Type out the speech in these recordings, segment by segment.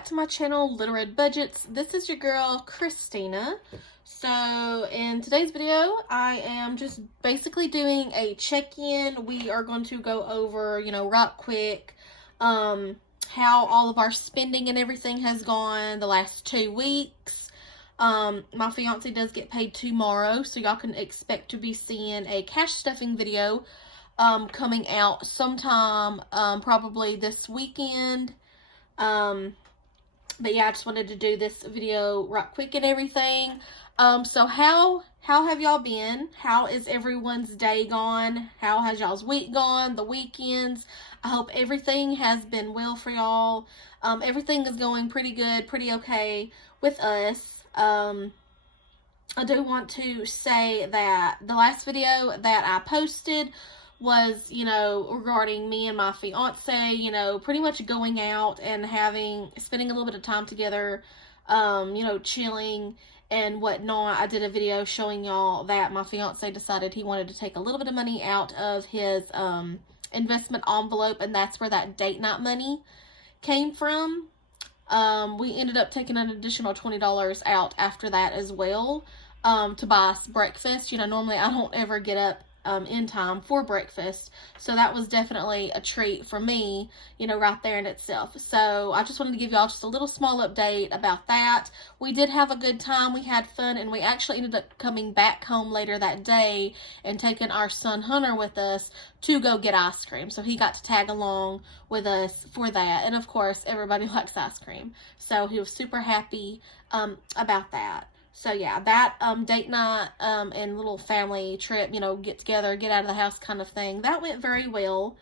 back to my channel, Little Red Budgets. This is your girl, Christina. So, in today's video, I am just basically doing a check-in. We are going to go over, right quick, how all of our spending and everything has gone the last 2 weeks. My fiance does get paid tomorrow, so y'all can expect to be seeing a cash stuffing video coming out sometime, probably this weekend. But yeah, I just wanted to do this video right quick and everything. So how have y'all been? How is everyone's day gone? How has y'all's week gone? The weekends? I hope everything has been well for y'all. Everything is going pretty good, pretty okay with us. I do want to say that the last video that I posted was, regarding me and my fiance, pretty much going out and spending a little bit of time together, chilling and whatnot. I did a video showing y'all that my fiance decided he wanted to take a little bit of money out of his, investment envelope, and that's where that date night money came from. We ended up taking an additional $20 out after that as well, to buy us breakfast. Normally I don't ever get up in time for breakfast, so that was definitely a treat for me, right there in itself. So I just wanted to give y'all just a little small update about that. We did have a good time, we had fun, and we actually ended up coming back home later that day and taking our son Hunter with us to go get ice cream. So he got to tag along with us for that, and of course everybody likes ice cream, so he was super happy about that. So yeah, that date night and little family trip, get together, get out of the house kind of thing, that went very well.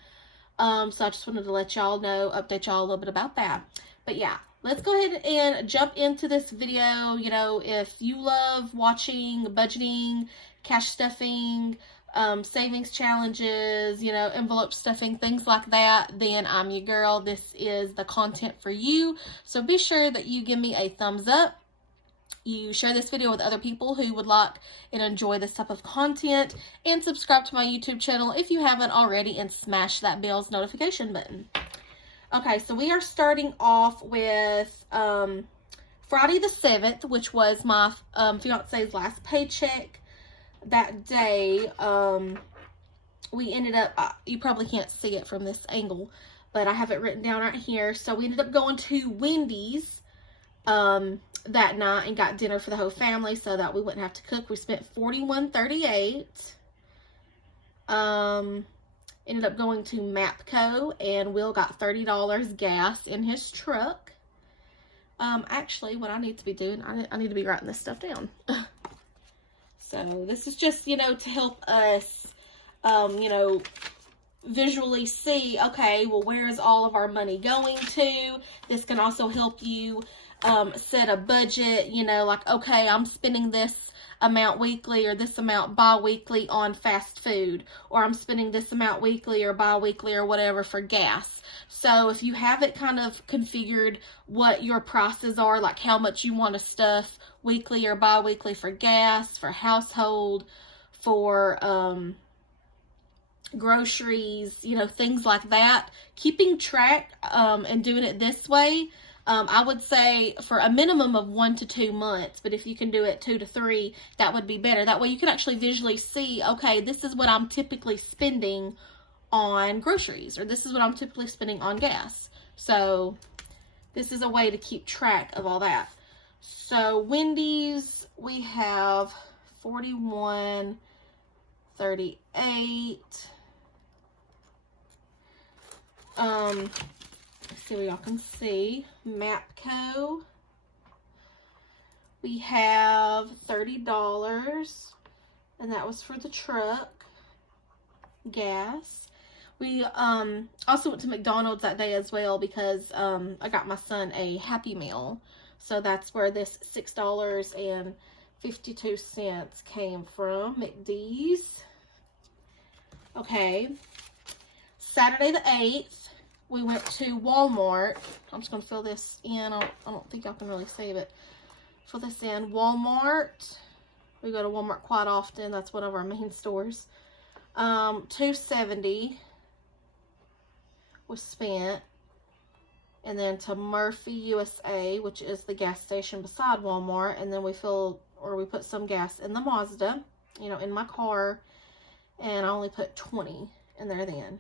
So I just wanted to let y'all know, update y'all a little bit about that. But yeah, let's go ahead and jump into this video. If you love watching budgeting, cash stuffing, savings challenges, envelope stuffing, things like that, then I'm your girl. This is the content for you. So be sure that you give me a thumbs up. You share this video with other people who would like and enjoy this type of content, and subscribe to my YouTube channel if you haven't already, and smash that bell's notification button. Okay, so we are starting off with Friday the 7th, which was my fiance's last paycheck. That day, we ended up, you probably can't see it from this angle, but I have it written down right here. So we ended up going to Wendy's that night and got dinner for the whole family so that we wouldn't have to cook. We spent $41.38. Ended up going to MAPCO, and Will got $30 gas in his truck. Actually, what I need to be doing, I need to be writing this stuff down. So this is just, to help us, visually see, okay, well, where is all of our money going to? This can also help you set a budget, like, okay, I'm spending this amount weekly or this amount bi-weekly on fast food, or I'm spending this amount weekly or bi-weekly or whatever for gas. So if you have it kind of configured what your prices are, like how much you want to stuff weekly or bi-weekly for gas, for household, for groceries, things like that, keeping track and doing it this way, I would say for a minimum of 1 to 2 months, but if you can do it 2 to 3, that would be better. That way you can actually visually see, okay, this is what I'm typically spending on groceries, or this is what I'm typically spending on gas. So this is a way to keep track of all that. So Wendy's, we have $41.38. See what y'all can see. MAPCO, we have $30, and that was for the truck gas. We also went to McDonald's that day as well because I got my son a Happy Meal, so that's where this $6.52 came from, McD's. Okay, Saturday the 8th, we went to Walmart. I'm just going to fill this in. I don't think y'all can really see it. Fill this in. Walmart. We go to Walmart quite often. That's one of our main stores. $2.70 was spent. and then to Murphy, USA, which is the gas station beside Walmart. And then we put some gas in the Mazda, you know, in my car, and I only put 20 in there then.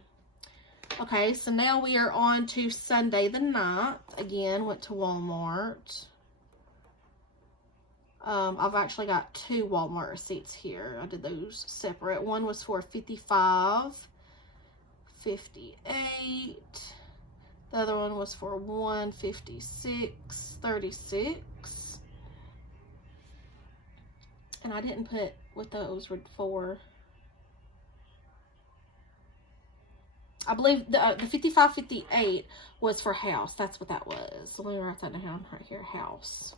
Okay, so now we are on to Sunday the 9th. Again, went to Walmart. I've actually got 2 Walmart receipts here. I did those separate. One was for $55, $58. The other one was for $156, $36. And I didn't put what those were for. I believe the 55, 58 was for house. That's what that was. So let me write that down right here, house.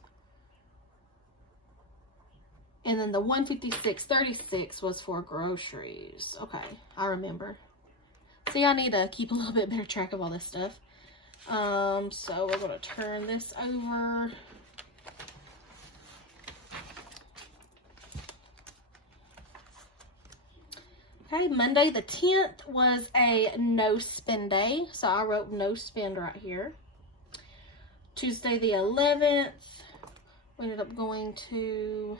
And then the 156, 36 was for groceries. Okay, I remember. See, I need to keep a little bit better track of all this stuff. So we're going to turn this over. Okay, Monday the 10th was a no spend day. So I wrote no spend right here. Tuesday the 11th, we ended up going to,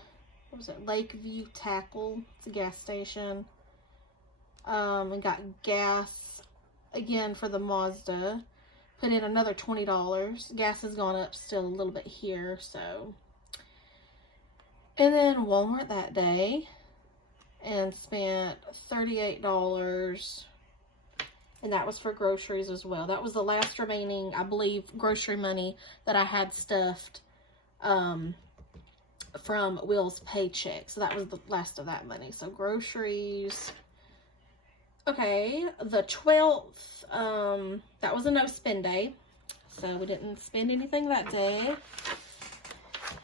what was it, Lakeview Tackle. It's a gas station. And got gas again for the Mazda. Put in another $20. Gas has gone up still a little bit here, so. And then Walmart that day and spent $38. And that was for groceries as well. That was the last remaining, I believe, grocery money that I had stuffed from Will's paycheck. So that was the last of that money. So groceries. Okay, the 12th, that was a no spend day. So we didn't spend anything that day.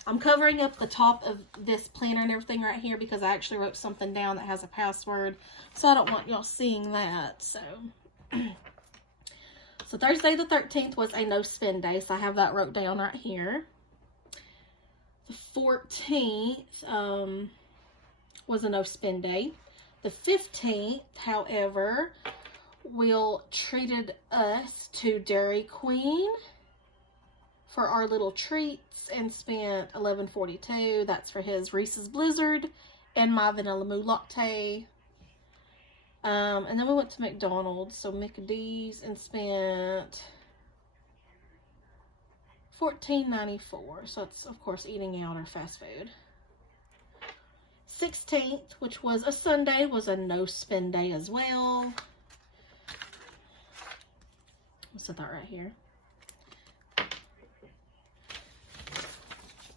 I'm covering up the top of this planner and everything right here because I actually wrote something down that has a password. So I don't want y'all seeing that. So Thursday the 13th was a no spend day. So I have that wrote down right here. The 14th was a no spend day. The 15th, however, Will treated us to Dairy Queen for our little treats and spent $11.42. That's for his Reese's Blizzard and my Vanilla Moo Latte. And then we went to McDonald's, so McD's, and spent $14.94. So it's, of course, eating out or fast food. 16th, which was a Sunday, was a no spend day as well. I'll set that right here.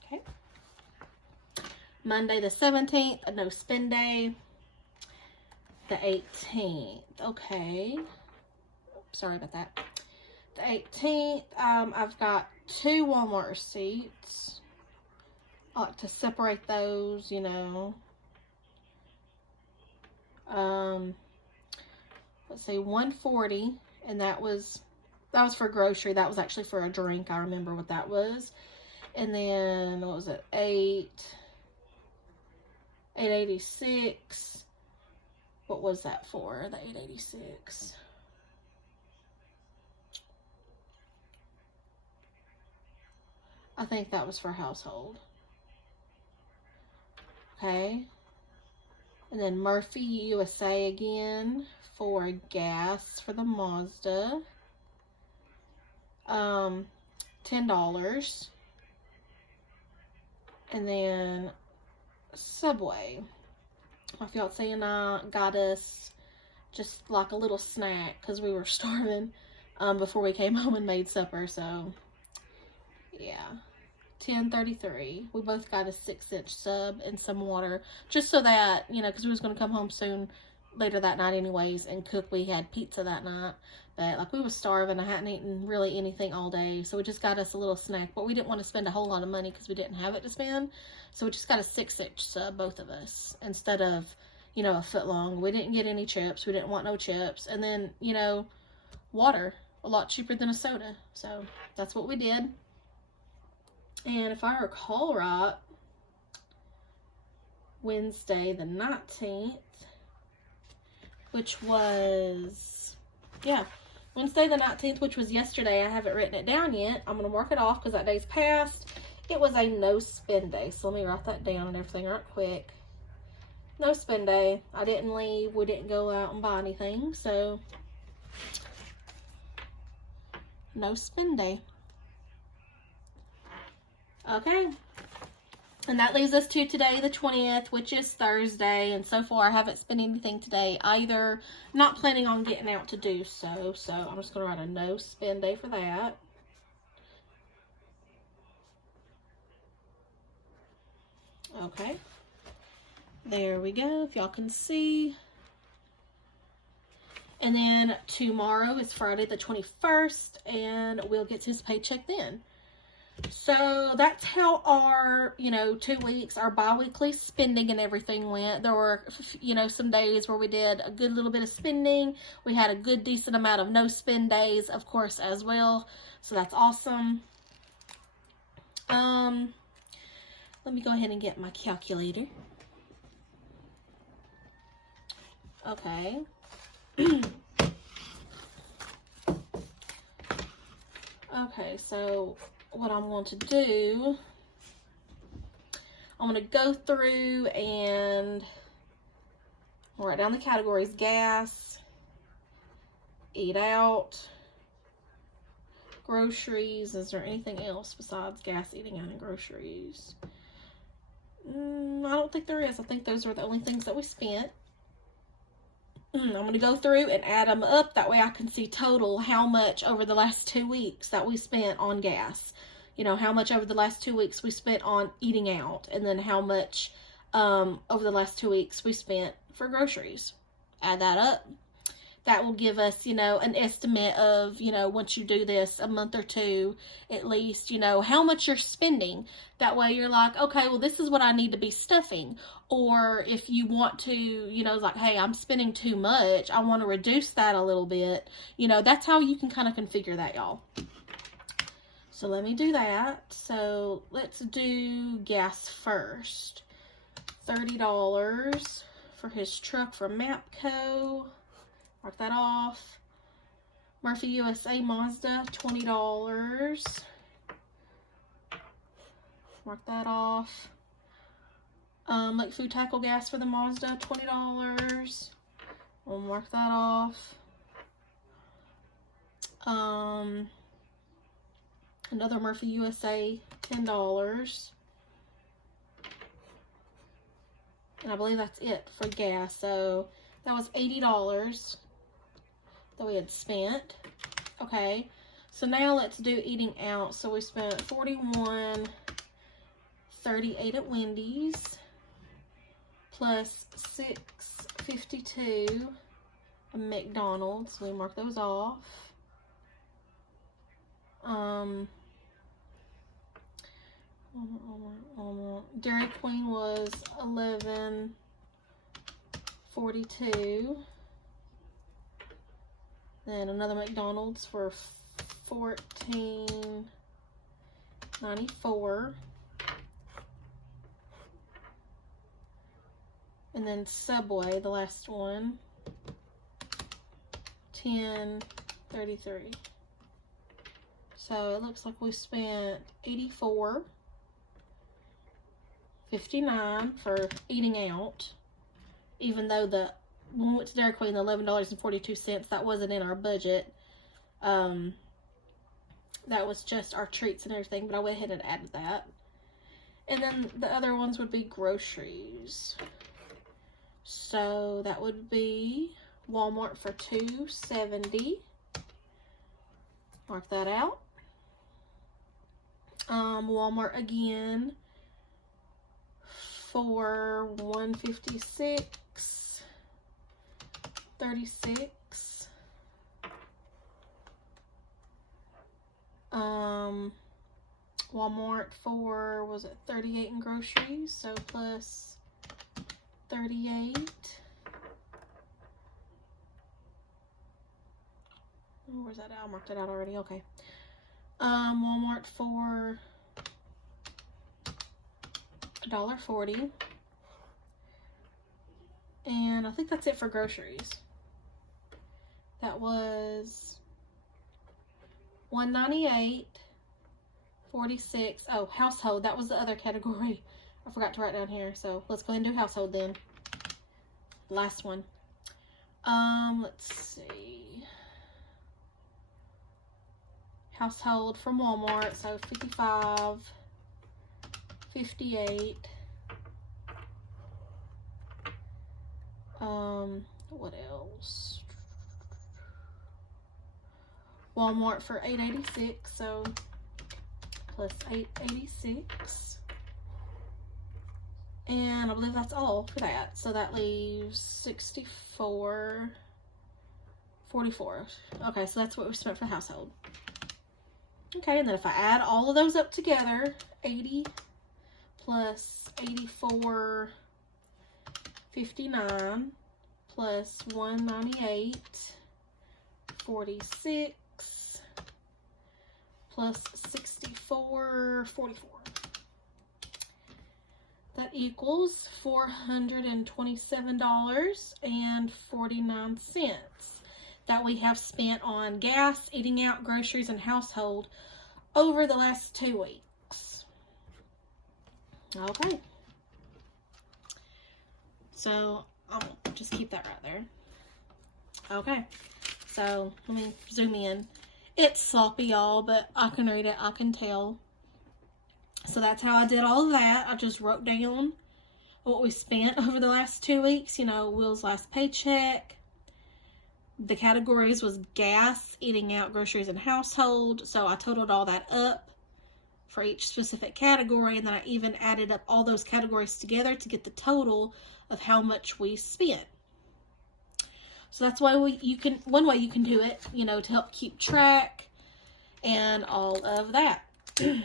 Okay. Monday the 17th, a no spend day. The 18th, okay. Sorry about that. The 18th, I've got 2 Walmart receipts. I like to separate those, you know. Let's see, $140, and that was for grocery. That was actually for a drink. I remember what that was. And then what was it? $8.86. What was that for? The $8.86. I think that was for household. Okay. And then Murphy, USA again for gas for the Mazda. $10. And then Subway. My fiance and I got us just like a little snack because we were starving before we came home and made supper. So, yeah. $10.33. We both got a 6-inch sub and some water, just so that, you know, because we was going to come home soon later that night anyways and cook. We had pizza that night, but like we was starving. I hadn't eaten really anything all day, so we just got us a little snack, but we didn't want to spend a whole lot of money because we didn't have it to spend. So we just got a 6-inch sub, both of us, instead of, you know, a foot long. We didn't get any chips. We didn't want no chips. And then, you know, water, a lot cheaper than a soda. So that's what we did. And if I recall right, Wednesday the 19th, which was, yeah, Wednesday the 19th, which was yesterday. I haven't written it down yet. I'm going to mark it off because that day's passed. It was a no spend day. So let me write that down and everything right quick. No spend day. I didn't leave. We didn't go out and buy anything. So no spend day. Okay. And that leaves us to today, the 20th, which is Thursday. And so far, I haven't spent anything today either. Not planning on getting out to do so. So I'm just going to write a no spend day for that. Okay. There we go, if y'all can see. And then tomorrow is Friday the 21st, and we'll get his paycheck then. So that's how our, 2 weeks, our bi-weekly spending and everything went. There were, some days where we did a good little bit of spending. We had a good decent amount of no spend days, of course, as well. So that's awesome. Let me go ahead and get my calculator. Okay. Okay, so what I'm going to do, I'm going to go through and write down the categories: gas, eat out, groceries. Is there anything else besides gas, eating out, and groceries? I don't think there is. I think those are the only things that we spent. I'm going to go through and add them up. That way I can see total how much over the last 2 weeks that we spent on gas. How much over the last 2 weeks we spent on eating out. And then how much over the last 2 weeks we spent for groceries. Add that up. That will give us, an estimate of, once you do this a month or two, at least, how much you're spending. That way you're like, okay, well, this is what I need to be stuffing. Or if you want to, like, hey, I'm spending too much, I want to reduce that a little bit. That's how you can kind of configure that, y'all. So let me do that. So let's do gas first. $30 for his truck from Mapco. Mark that off. Murphy USA Mazda, $20. Mark that off. Lake Food Tackle Gas for the Mazda, $20. We'll mark that off. Another Murphy USA, $10. And I believe that's it for gas. So that was $80 that we had spent. Okay, so now let's do eating out. So we spent $41.38 at Wendy's, plus $6.52 at McDonald's. We mark those off. Dairy Queen was $11.42. Then another McDonald's for $14.94. And then Subway, the last one, $10.33. So it looks like we spent $84.59 for eating out. Even though when we went to Dairy Queen, the $11.42, that wasn't in our budget. That was just our treats and everything, but I went ahead and added that. And then the other ones would be groceries. So that would be Walmart for $2.70. Mark that out. Walmart again for $156.36. Walmart for, was it 38 in groceries? So plus 38. Where's that out? I marked it out already. Okay. Walmart for $1.40. And I think that's it for groceries. That was $198.46. Oh, household, that was the other category I forgot to write down here. So let's go ahead and do household then. Last one. Let's see. Household from Walmart, so $55.58. What else? Walmart for $8.86, so plus $8.86. And I believe that's all for that. So that leaves $64.44. Okay, so that's what we spent for the household. Okay, and then if I add all of those up together, 80 plus 84.59 plus 198.46 plus 64.44. That equals $427.49 that we have spent on gas, eating out, groceries, and household over the last 2 weeks. Okay. So I'll just keep that right there. Okay. So let me zoom in. It's sloppy, y'all, but I can read it. I can tell. So that's how I did all of that. I just wrote down what we spent over the last 2 weeks. You know, Will's last paycheck. The categories was gas, eating out, groceries, and household. So I totaled all that up for each specific category. And then I even added up all those categories together to get the total of how much we spent. So that's why one way you can do it, you know, to help keep track and all of that. Okay,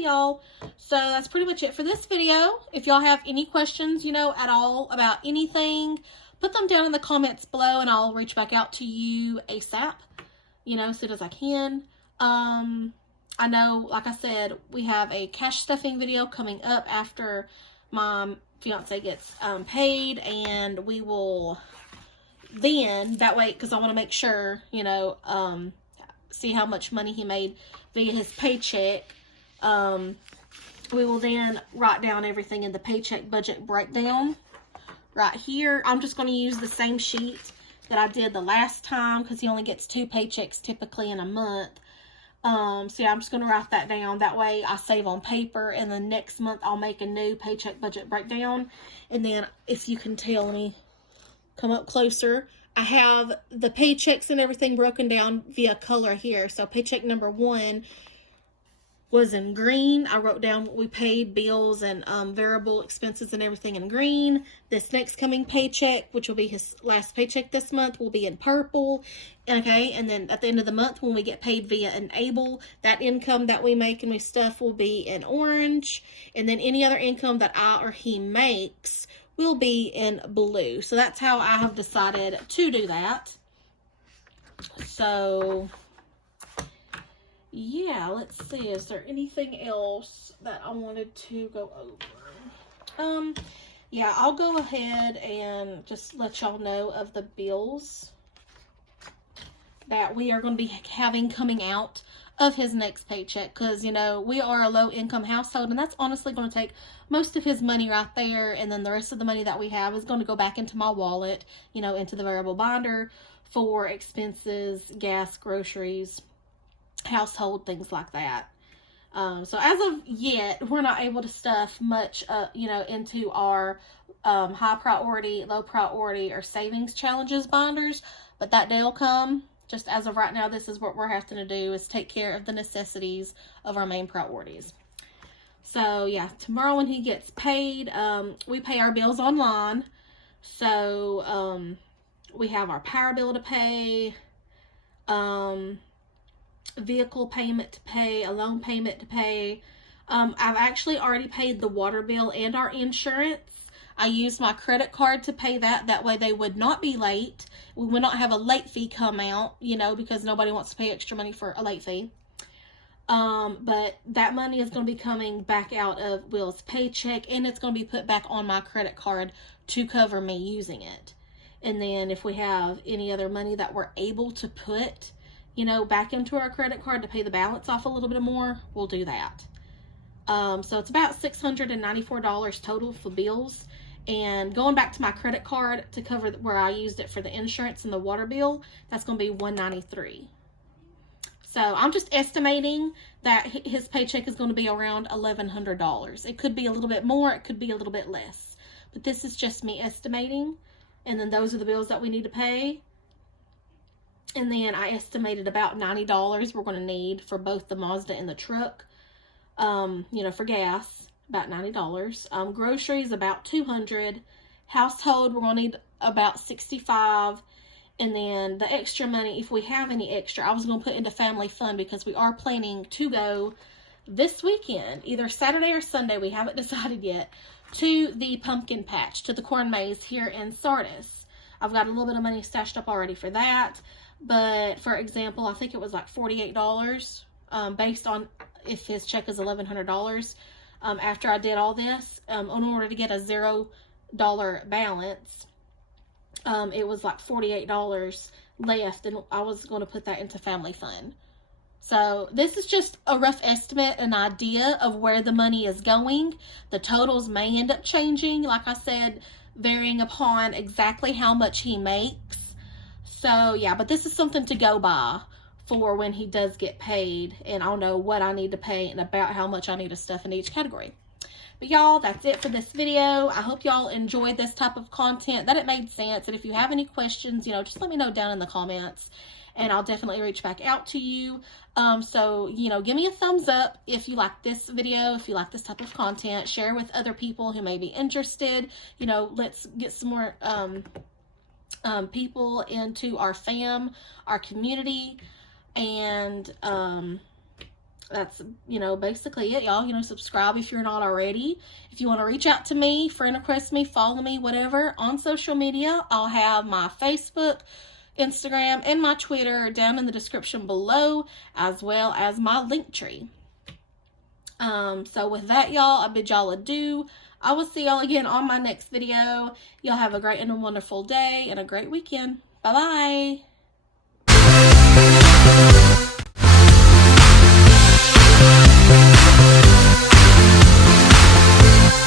y'all. So that's pretty much it for this video. If y'all have any questions, you know, at all about anything, put them down in the comments below and I'll reach back out to you ASAP, you know, as soon as I can. I know, like I said, we have a cash stuffing video coming up after my fiance gets paid, and we will then, that way, because I want to make sure, you know, see how much money he made via his paycheck. We will then write down everything in the paycheck budget breakdown right here. I'm just going to use the same sheet that I did the last time because he only gets 2 paychecks typically in a month. So yeah, I'm just going to write that down. That way I save on paper, and then next month I'll make a new paycheck budget breakdown. And then if you can tell, let me come up closer. I have the paychecks and everything broken down via color here. So paycheck number 1 was in green. I wrote down what we paid, bills and variable expenses and everything in green. This next coming paycheck, which will be his last paycheck this month, will be in purple. Okay, and then at the end of the month when we get paid via Enable, that income that we make and we stuff will be in orange. And then any other income that I or he makes will be in blue. So that's how I have decided to do that. So yeah, let's see. Is there anything else that I wanted to go over? Yeah, I'll go ahead and just let y'all know of the bills that we are going to be having coming out of his next paycheck. Because, you know, we are a low-income household, and that's honestly going to take most of his money right there. And then the rest of the money that we have is going to go back into my wallet, you know, into the variable binder for expenses, gas, groceries, household, things like that. So as of yet, we're not able to stuff much, you know, into our high priority, low priority, or savings challenges binders, but that day will come. Just as of right now, this is what we're having to do, is take care of the necessities of our main priorities. So yeah, tomorrow when he gets paid, we pay our bills online. So we have our power bill to pay, vehicle payment to pay, a loan payment to pay. I've actually already paid the water bill and our insurance. I used my credit card to pay that. That way they would not be late. We would not have a late fee come out, you know, because nobody wants to pay extra money for a late fee. But that money is going to be coming back out of Will's paycheck, and it's going to be put back on my credit card to cover me using it. And then if we have any other money that we're able to put you know, back into our credit card to pay the balance off a little bit more, we'll do that. So it's about $694 total for bills. And going back to my credit card to cover where I used it for the insurance and the water bill, that's going to be $193. So I'm just estimating that his paycheck is going to be around $1,100. It could be a little bit more, it could be a little bit less. But this is just me estimating. And then those are the bills that we need to pay. And then I estimated about $90 we're going to need for both the Mazda and the truck. You know, for gas, about $90. Groceries, about $200. Household, we're going to need about $65. And then the extra money, if we have any extra, I was going to put into family fun because we are planning to go this weekend, either Saturday or Sunday, we haven't decided yet, to the pumpkin patch, to the corn maze here in Sardis. I've got a little bit of money stashed up already for that. But for example, I think it was like $48 based on if his check is $1,100. After I did all this, in order to get a $0 balance, it was like $48 left, and I was going to put that into family fun. So this is just a rough estimate, an idea of where the money is going. The totals may end up changing, like I said, varying upon exactly how much he makes. So yeah, but this is something to go by for when he does get paid, and I'll know what I need to pay and about how much I need to stuff in each category. But y'all, that's it for this video. I hope y'all enjoyed this type of content, that it made sense. And if you have any questions, you know, just let me know down in the comments, and I'll definitely reach back out to you. So, you know, give me a thumbs up if you like this video, if you like this type of content. Share with other people who may be interested. You know, let's get some more people into our our community. And that's, you know, basically it, y'all. You know, subscribe if you're not already. If you want to reach out to me, friend request me, follow me, whatever, on social media, I'll have my Facebook, Instagram, and my Twitter down in the description below, as well as my link tree. So with that, y'all, I bid y'all adieu. I will see y'all again on my next video. Y'all have a great and a wonderful day and a great weekend. Bye-bye.